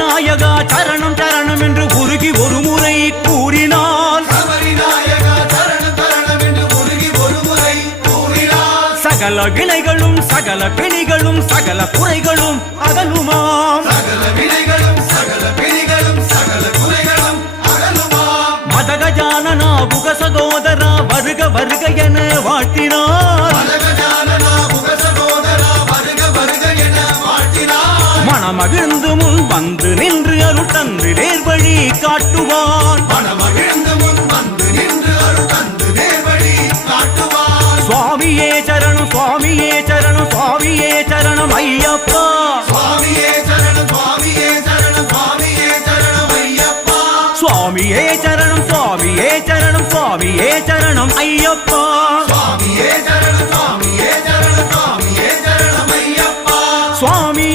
நாயகா சரணம் சரணம் என்று குறுகி ஒரு முறை கூறினாள். கூறினார் சகல வினைகளும் சகல பிணிகளும் சகல குறைகளும் அகலுமாம். சகல வினைகளும் சகல பிணிகளும் சகல குறைகளும் அகலுமாம் மதகஜானனா புக சகோதரா வருக வருக என வாழ்த்தினார் மனமகிழ்ந்து முன் வந்து நின்று அருள் தந்து நேர் வழி காட்டுவான். மனமகிழ்ந்து முன் வந்து நின்று அருள் தந்து நேர் காட்டுவான். சுவாமியே சரணம் சுவாமியே சரணம் சுவாமியே சரணம் ஐயப்பா. சுவாமியே சரணம் சுவாமியே சரணம் சுவாமியே சரணம் ஐயப்பா. சுவாமியே சரணம் சுவாமியே சரணம் சுவாமியே சரணம் ஐயப்பா. சுவாமியே சரணம் சுவாமியே சரணம் சுவாமியே சரணம் ஐயப்பா. சுவாமி